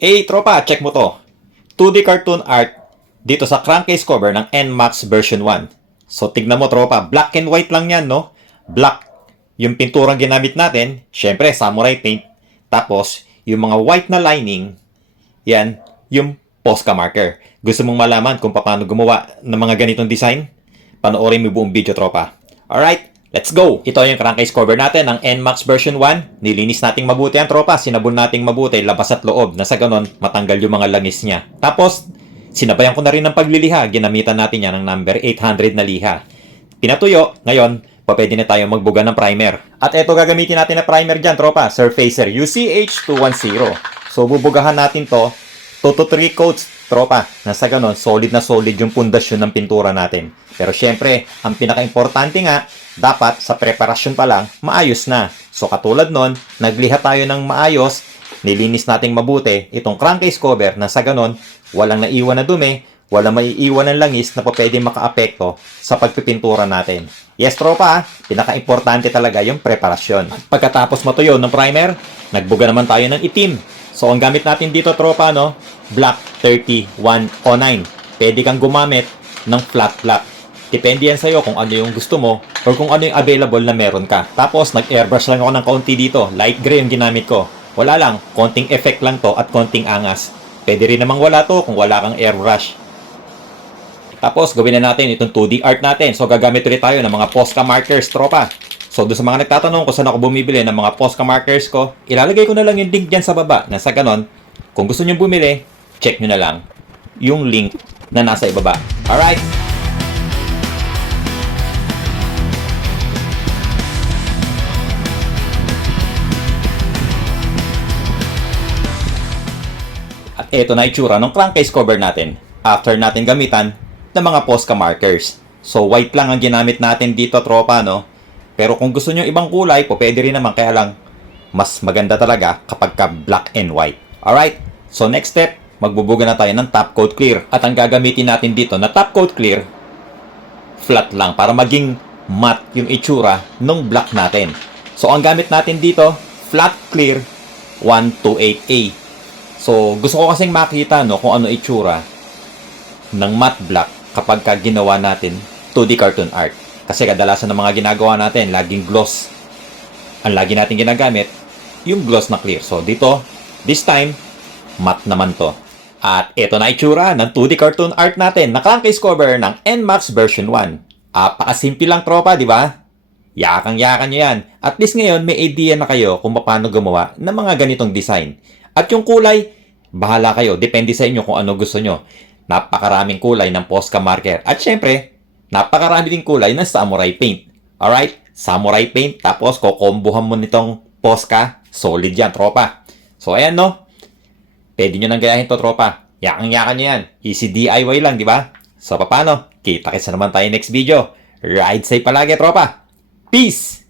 Tropa, check mo to. 2D cartoon art dito sa crankcase cover ng NMAX version 1. So, tignan mo tropa, black and white lang yan, no? Black, yung pinturang ginamit natin, syempre, samurai paint. Tapos, yung mga white na lining, yan, yung Posca marker. Gusto mong malaman kung paano gumawa ng mga ganitong design? Panoorin mo buong video, tropa. Alright, let's go! Ito yung crankcase cover natin ng NMAX version 1. Nilinis nating mabuti yan, tropa. Sinabon nating mabuti, labas at loob, na sa ganon, matanggal yung mga langis niya. Tapos, sinabayan ko na rin ng pagliliha. Ginamitan natin yan ng number 800 na liha. Pinatuyo, ngayon, pwede na tayo magbuga ng primer. At eto gagamitin natin na primer dyan, tropa. Surfacer UCH210. So, bubugahan natin to 2 to 3 coats, tropa. Nasa ganon, solid na solid yung pundasyon ng pintura natin. Pero syempre, ang pinaka-importante nga, dapat sa preparasyon pa lang, maayos na. So katulad nun, nagliha tayo ng maayos, nilinis nating mabuti itong crankcase cover na sa ganon, walang naiwan na dumi, walang maiiwan ng langis na pwede makaapekto sa pagpipintura natin. Yes, tropa, pinaka-importante talaga yung preparasyon. Pagkatapos matuyo ng primer, nagbuga naman tayo ng itim. So, ang gamit natin dito, tropa, no? Black 3109. Pwede kang gumamit ng flat black. Depende yan sa'yo kung ano yung gusto mo or kung ano yung available na meron ka. Tapos, nag-airbrush lang ako ng kaunti dito. Light gray yung ginamit ko. Wala lang. Konting effect lang to at konting angas. Pwede rin namang wala to kung wala kang airbrush. Tapos, gawin na natin itong 2D art natin. So, gagamit ulit tayo ng mga Posca markers, tropa. So, doon sa mga nagtatanong kung saan ako bumibili ng mga Posca markers ko, ilalagay ko na lang yung link dyan sa baba na sa ganon, kung gusto nyo bumili, check nyo na lang yung link na nasa ibaba. Alright? At eto na itsura ng crankcase cover natin after natin gamitan ng mga Posca markers. So, white lang ang ginamit natin dito, tropa, no? Pero kung gusto nyo ibang kulay, pwede rin naman, kaya lang mas maganda talaga kapag ka black and white. Alright, so next step, magbubuga na tayo ng top coat clear. At ang gagamitin natin dito na top coat clear, flat lang para maging matte yung itsura ng black natin. So ang gamit natin dito, flat clear 128A. So gusto ko kasing makita, no, kung ano itsura ng matte black kapag ka ginawa natin 2D cartoon art. Kasi kadalasan ng mga ginagawa natin, laging gloss. Ang lagi natin ginagamit, yung gloss na clear. So dito, this time, matte naman to. At ito na itsura ng 2D cartoon art natin na crankcase cover ng NMAX version 1. Apakasimple lang, tropa, di ba? Yakang-yakan nyo yan. At least ngayon, may idea na kayo kung paano gumawa ng mga ganitong design. At yung kulay, bahala kayo. Depende sa inyo kung ano gusto nyo. Napakaraming kulay ng Posca marker. At syempre, napakarami din kulay ng samurai paint. Alright? Samurai paint. Tapos, kukombohan mo nitong Posca. Solid yan, tropa. So, ayan, no? Pwede nyo nang gayahin to, tropa. Yakang-yakan nyo yan. Easy DIY lang, di ba? So, paano? Kita-kits na naman tayo next video. Ride safe palagi, tropa. Peace!